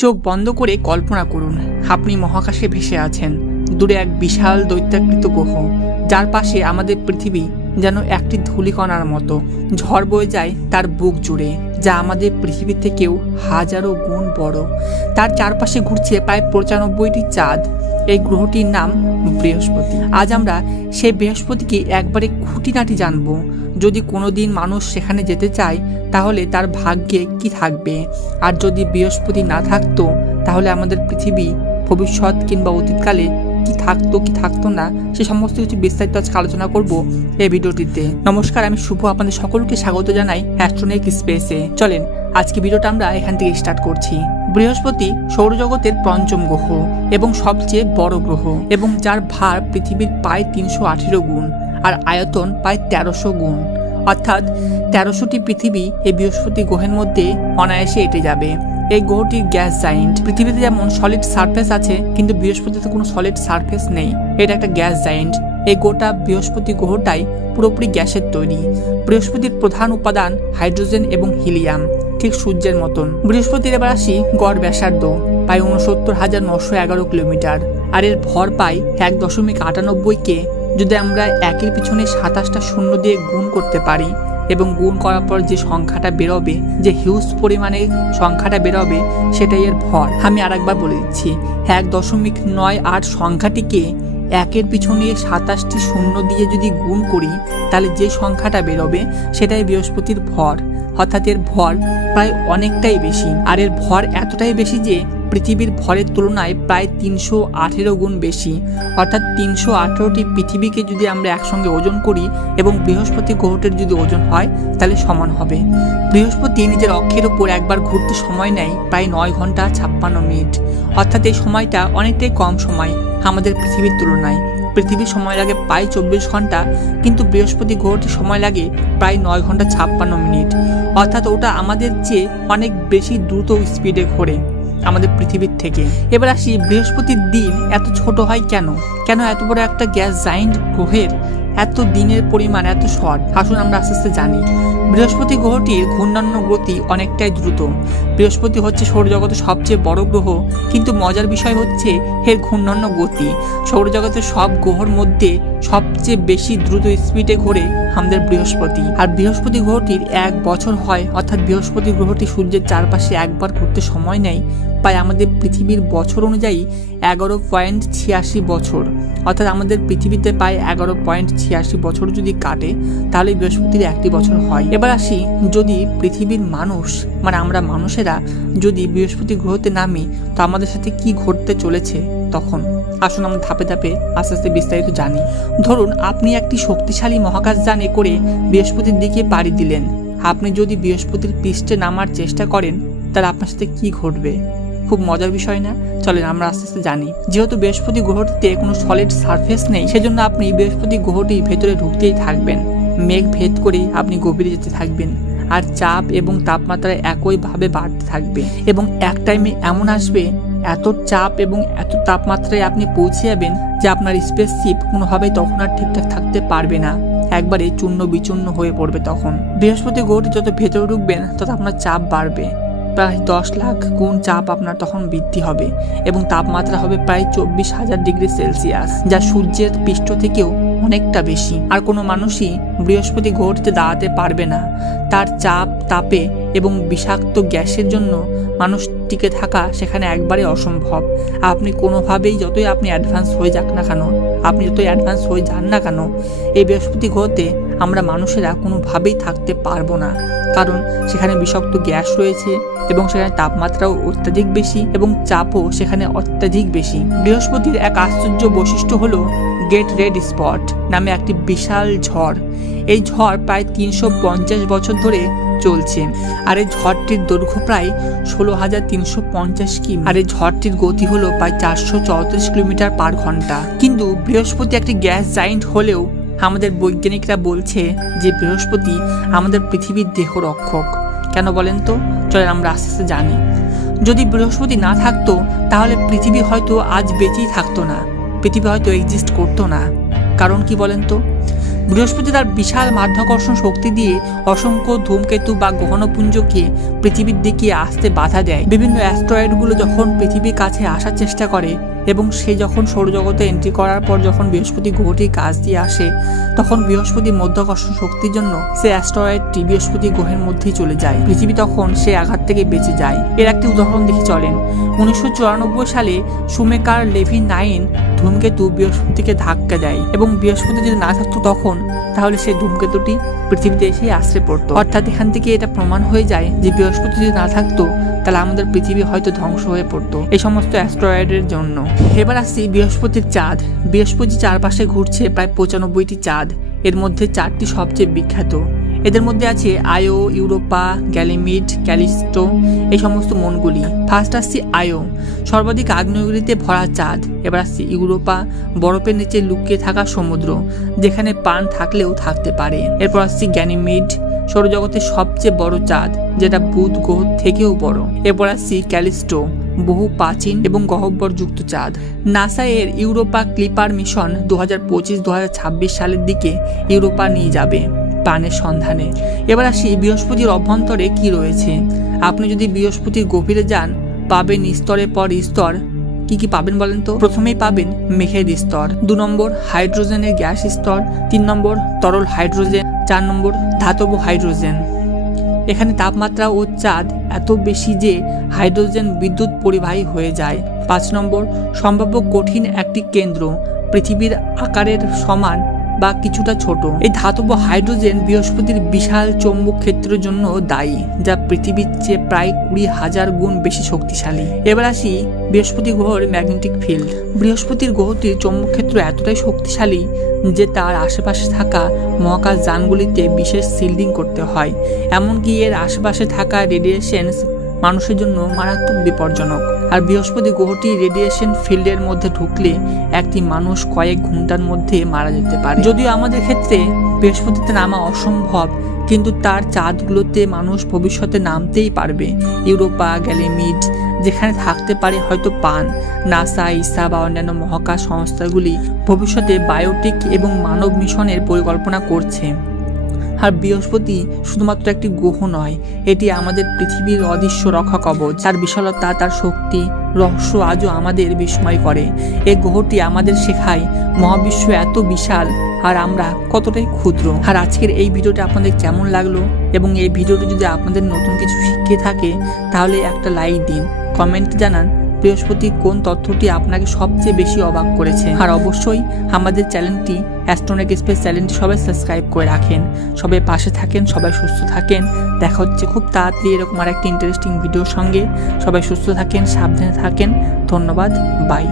চোখ বন্ধ করে কল্পনা করুন, আপনি মহাকাশে ভেসে আছেন। দূরে এক বিশাল দৈত্যাকৃত গ্রহ যার পাশে আমাদের পৃথিবী যেন একটি ধূলিকণার মতো। ঝড় বয়ে যায়, তার বুক জুড়ে। যা আমাদের পৃথিবী থেকেও হাজারো গুণ বড়। তার চারপাশে ঘুরছে প্রায় পঁচানব্বইটি চাঁদ। এই গ্রহটির নাম বৃহস্পতি। আজ আমরা সেই বৃহস্পতিকে একবারে খুঁটিনাটি জানব। যদি কোনোদিন মানুষ সেখানে যেতে চায়, তাহলে তার ভাগ্যে কি থাকবে? আর যদি বৃহস্পতি না থাকতো, তাহলে আমাদের পৃথিবী, ভবিষ্যৎ কিংবা অতীতকালে কি থাকতো কি থাকতো না, সে সমস্ত কিছু বিস্তারিত আজকে আলোচনা করব এই ভিডিওটিতে। নমস্কার, আমি শুভ, আপনাদের সকলকে স্বাগত জানাই অ্যাস্ট্রোনিক স্পেসে চলেন, আজকে ভিডিওটা আমরা এখান থেকে স্টার্ট করছি। বৃহস্পতি সৌরজগতের পঞ্চম গ্রহ এবং সবচেয়ে বড় গ্রহ এবং যার ভার পৃথিবীর প্রায় তিনশো আঠেরো গুণ আর আয়তন প্রায় তেরোশো গুণ। অর্থাৎ তেরোশোটি পৃথিবী এই বৃহস্পতি গ্রহের মধ্যে অনায়াসে এঁটে যাবে। এই গ্রহটির গ্যাস জায়েন্ট। পৃথিবীতে যেমন সলিড সারফেস আছে, কিন্তু বৃহস্পতিতে কোনো সলিড সারফেস নেই। এটা একটা গ্যাস জাইন্ট এই গোটা বৃহস্পতি গ্রহটাই পুরোপুরি গ্যাসের তৈরি। বৃহস্পতির প্রধান উপাদান হাইড্রোজেন এবং হিলিয়াম, ঠিক সূর্যের মতন। বৃহস্পতির এবার আসি গড় ব্যাসার্ধ, প্রায় উনসত্তর হাজার নশো এগারো কিলোমিটার। আর এর ভর পাই এক দশমিক আটানব্বইকে যদি আমরা একের পিছনে সাতাশটা শূন্য দিয়ে গুণ করতে পারি এবং গুণ করার পর যে সংখ্যাটা বেরোবে, যে হিউজ পরিমাণে সংখ্যাটা বেরোবে, সেটাই এর ভর। আমি আরেকবার বলে দিচ্ছি, এক দশমিক নয় আট সংখ্যাটিকে একের পিছনে সাতাশটি শূন্য দিয়ে যদি গুণ করি, তাহলে যে সংখ্যাটা বেরোবে, সেটাই বৃহস্পতির ভর। অর্থাৎ এর ভর প্রায় অনেকটাই বেশি। আর এর ভর এতটাই বেশি যে পৃথিবীর ভরের তুলনায় প্রায় তিনশো আঠেরো গুণ বেশি। অর্থাৎ তিনশো আঠেরোটি পৃথিবীকে যদি আমরা একসঙ্গে ওজন করি এবং বৃহস্পতি গ্রহটির যদি ওজন হয়, তাহলে সমান হবে। বৃহস্পতি নিজের অক্ষের উপর একবার ঘুরতে সময় নেয়, প্রায় নয় ঘণ্টা ছাপ্পান্ন মিনিট। অর্থাৎ এই সময়টা অনেকটাই কম সময় আমাদের পৃথিবীর তুলনায়। পৃথিবীর সময় লাগে প্রায় চব্বিশ ঘণ্টা, কিন্তু বৃহস্পতি গ্রহটি সময় লাগে প্রায় নয় ঘণ্টা ছাপ্পান্ন মিনিট। অর্থাৎ ওটা আমাদের চেয়ে অনেক বেশি দ্রুত স্পিডে ঘোরে। আমাদের পৃথিবীর থেকে। এবার আসি, বৃহস্পতির দিন এত ছোট হয় কেন? কেন এত বড় একটা গ্যাস জাইন্ট গ্রহের এত দিনের পরিমাণ এত শর্ট? আসুন আমরা আস্তে আস্তে জানি। বৃহস্পতি গ্রহটির ঘূর্ণান্য গতি অনেকটাই দ্রুত। বৃহস্পতি হচ্ছে সৌরজগতের সবচেয়ে বড় গ্রহ, কিন্তু মজার বিষয় হচ্ছে এর ঘূর্ণান্য গতি। সৌরজগতের সব গ্রহর মধ্যে সবচেয়ে বেশি দ্রুত স্পিডে ঘোরে আমাদের বৃহস্পতি। আর বৃহস্পতি গ্রহটির এক বছর হয়, অর্থাৎ বৃহস্পতি গ্রহটি সূর্যের চারপাশে একবার ঘুরতে সময় নেয়, প্রায় আমাদের পৃথিবীর বছর অনুযায়ী এগারো পয়েন্ট ছিয়াশি বছর। অর্থাৎ আমাদের পৃথিবীতে প্রায় এগারো পয়েন্ট ছিয়াশি বছর যদি কাটে, তাহলে বৃহস্পতির একটি বছর হয়। এবার আসি যদি পৃথিবীর মানুষ মানে আমরা মানুষেরা যদি বৃহস্পতি গ্রহতে নামি, তো আমাদের সাথে কি ঘটতে চলেছে তখন? আসুন আমরা ধাপে ধাপে আস্তে আস্তে বিস্তারিত জানি। ধরুন, আপনি একটি শক্তিশালী মহাকাশযানে করে বৃহস্পতির দিকে পাড়ি দিলেন। আপনি যদি বৃহস্পতির পৃষ্ঠে নামার চেষ্টা করেন, তাহলে আপনার সাথে কি ঘটবে? খুব মজার বিষয় না? চলেন আমরা আস্তে আস্তে জানি। যেহেতু বৃহস্পতি গ্রহটিতে কোনো সলিড সারফেস নেই, সেজন্য আপনি বৃহস্পতি গ্রহটি ভেতরে ঢুকতেই থাকবেন। মেঘ ভেদ করেই আপনি গভীরে যেতে থাকবেন, আর চাপ এবং তাপমাত্রা একইভাবে বাড়তে থাকবে। এবং এক টাইমে এমন আসবে, এত চাপ এবং এত তাপমাত্রায় আপনি পৌঁছে যাবেন যে আপনার স্পেসশিপ কোনোভাবেই তখন আর ঠিকঠাক থাকতে পারবে না। একবারে চূর্ণ বিচূর্ণ হয়ে পড়বে তখন। বৃহস্পতি গ্রহটি যত ভেতরে ঢুকবেন, তত আপনার চাপ বাড়বে। প্রায় দশ লাখ গুণ চাপ আপনার তখন বৃদ্ধি হবে এবং তাপমাত্রা হবে প্রায় চব্বিশ হাজার ডিগ্রি সেলসিয়াস, যা সূর্যের পৃষ্ঠ থেকেও অনেকটা বেশি। আর কোনো মানুষই বৃহস্পতি ঘটতে দাঁড়াতে পারবে না। তার চাপ, তাপে এবং বিষাক্ত গ্যাসের জন্য মানুষ টিকে থাকা সেখানে একবারে অসম্ভব। আপনি কোনোভাবেই যতই আপনি অ্যাডভান্স হয়ে যাক না কেন, আপনি যতই অ্যাডভান্স হয়ে যান না কেন, এই বৃহস্পতি গ্রহতে আমরা মানুষেরা কোনোভাবেই থাকতে পারব না। কারণ সেখানে বিষাক্ত গ্যাস রয়েছে এবং সেখানে তাপমাত্রাও অত্যাধিক বেশি এবং চাপও সেখানে অত্যাধিক বেশি। বৃহস্পতির এক আশ্চর্য বৈশিষ্ট্য হলো গেট রেড স্পট নামে একটি বিশাল ঝড়। এই ঝড় প্রায় তিনশো পঞ্চাশ বছর ধরে চলছে আর এই ঝড়টির দৈর্ঘ্য প্রায় ষোলো হাজার তিনশো পঞ্চাশ কিমি। আর এই ঝড়টির গতি হলো প্রায় চারশো চৌত্রিশ কিলোমিটার পার ঘণ্টা। কিন্তু বৃহস্পতি একটি গ্যাস জাইন্ট হলেও আমাদের বৈজ্ঞানিকরা বলছে যে বৃহস্পতি আমাদের পৃথিবীর দেহ রক্ষক। কেন বলেন তো? চলেন আমরা আস্তে আস্তে জানি। যদি বৃহস্পতি না থাকতো, তাহলে পৃথিবী হয়তো আজ বেঁচেই থাকতো না। পৃথিবী হয়তো এক্সিস্ট করতো না। কারণ কি বলেন তো? বৃহস্পতি তার বিশাল মাধ্যাকর্ষণ শক্তি দিয়ে অসংখ্য ধূমকেতু বা গ্রহণপুঞ্জকে পৃথিবীর দিকে আসতে বাধা দেয়। বিভিন্ন অ্যাস্ট্রয়েডগুলো যখন পৃথিবীর কাছে আসার চেষ্টা করে এবং সে যখন সৌরজগতে এন্ট্রি করার পর যখন বৃহস্পতি গ্রহটি কাজ দিয়ে আসে, তখন বৃহস্পতি মধ্যাকর্ষণ শক্তির জন্য সে অ্যাস্ট্রয়েডটি বৃহস্পতি গ্রহের মধ্যেই চলে যায়। পৃথিবী তখন সে আঘাত থেকে বেঁচে যায়। এর একটি উদাহরণ দেখে চলেন। উনিশশো চুরানব্বই সালে সুমেকার লেভি নাইন ধূমকেতু বৃহস্পতিকে ধাক্কা দেয় এবং বৃহস্পতি যদি না থাকতো তখন, তাহলে সেই ধূমকেতুটি পৃথিবীতে এসে আশ্রে পড়তো। অর্থাৎ এখান থেকে এটা প্রমাণ হয়ে যায় যে বৃহস্পতি যদি না থাকতো, তাহলে আমাদের পৃথিবী হয়তো ধ্বংস হয়ে পড়তো এই সমস্ত অ্যাস্ট্রয়েডের জন্য। এবার আসছি বৃহস্পতির চাঁদ। বৃহস্পতি চারপাশে ঘুরছে প্রায় পঁচানব্বইটি চাঁদ। এর মধ্যে চারটি সবচেয়ে বিখ্যাত। এদের মধ্যে আছে আয়ো, ইউরোপা, গ্যালিমিড, ক্যালিস্টো, এই সমস্ত মনগুলি। ফার্স্ট আসছি আয়ো। সর্বাধিক আগ্নেয়গিরিতে ভরা চাঁদ। এবার আসছি ইউরোপা। বরফের নিচে লুকিয়ে থাকা সমুদ্র, যেখানে পান থাকলেও থাকতে পারে। এরপর আসছি গ্যানিমিড সৌরজগতের সবচেয়ে বড় চাঁদ, যেটা বুধ গ্রহ থেকেও বড়। এরপর আসছি ক্যালিস্টো, বহু প্রাচীন এবং গহ্বরযুক্ত চাঁদ। নাসা এর ইউরোপা ক্লিপার মিশন দু হাজার সালের দিকে ইউরোপা নিয়ে যাবে। প্রাণের সন্ধানে। এবার আসি বৃহস্পতির অভ্যন্তরে কি রয়েছে? আপনি যদি বৃহস্পতির গভীরে যান, পাবেন স্তরের পর স্তর। কি কি পাবেন বলেন তো? প্রথমেই পাবেন মেঘের স্তর। দু নম্বর, হাইড্রোজেনের গ্যাস স্তর। তিন নম্বর, তরল হাইড্রোজেন। চার নম্বর, ধাতব হাইড্রোজেন। এখানে তাপমাত্রা ও চাঁদ এত বেশি যে হাইড্রোজেন বিদ্যুৎ পরিবাহী হয়ে যায়। পাঁচ নম্বর, সম্ভাব্য কঠিন একটি কেন্দ্র। পৃথিবীর আকারের সমান বা কিছুটা ছোট। এই ধাতব হাইড্রোজেন বৃহস্পতির বিশাল চৌম্বক ক্ষেত্রের জন্য দায়ী, যা পৃথিবীর চেয়ে প্রায় কুড়ি হাজার গুণ বেশি শক্তিশালী। এবার আসি বৃহস্পতি গ্রহের ম্যাগনেটিক ফিল্ড। বৃহস্পতির গ্রহটির চৌম্বক ক্ষেত্র এতটাই শক্তিশালী যে তার আশেপাশে থাকা মহাকাশ যানগুলিতে বিশেষ সিল্ডিং করতে হয়। এমনকি এর আশেপাশে থাকা রেডিয়েশনস মানুষের জন্য মারাত্মক বিপজ্জনক। আর বৃহস্পতি গ্রহটি রেডিয়েশন ফিল্ডের মধ্যে ঢুকলে একটি মানুষ কয়েক ঘণ্টার মধ্যে মারা যেতে পারে। যদিও আমাদের ক্ষেত্রে বৃহস্পতিতে নামা অসম্ভব, কিন্তু তার চাঁদগুলোতে মানুষ ভবিষ্যতে নামতেই পারবে। ইউরোপা, গ্যালিমিড, যেখানে থাকতে পারে হয়তো পান, নাসা, ইসা বা অন্যান্য মহাকাশ সংস্থাগুলি ভবিষ্যতে বায়োটিক এবং মানব মিশনের পরিকল্পনা করছে। আর বৃহস্পতি শুধুমাত্র একটি গ্রহ নয়, এটি আমাদের পৃথিবীর অদৃশ্য রক্ষা কবচ। তার বিশালতা, তার শক্তি, রহস্য আজও আমাদের বিস্ময় করে। এই গ্রহটি আমাদের শেখায় মহাবিশ্ব এত বিশাল আর আমরা কতটাই ক্ষুদ্র। আর আজকের এই ভিডিওটা আপনাদের কেমন লাগল? এবং এই ভিডিওটি যদি আপনাদের নতুন কিছু শিখিয়ে থাকে, তাহলে একটা লাইক দিন, কমেন্ট জানান বৃহস্পতি কোন তথ্যটি আপনাকে সবচেয়ে বেশি অবাক করেছে? আর অবশ্যই আমাদের চ্যানেলটি অ্যাস্ট্রোনিক স্পেস চ্যানেলটি সবাই সাবস্ক্রাইব করে রাখেন। সবাই পাশে থাকেন, সবাই সুস্থ থাকেন। দেখা হচ্ছে খুব তাড়াতাড়ি এরকম আর একটা ইন্টারেস্টিং ভিডিওর সঙ্গে। সবাই সুস্থ থাকেন, সাবধানে থাকেন। ধন্যবাদ বাই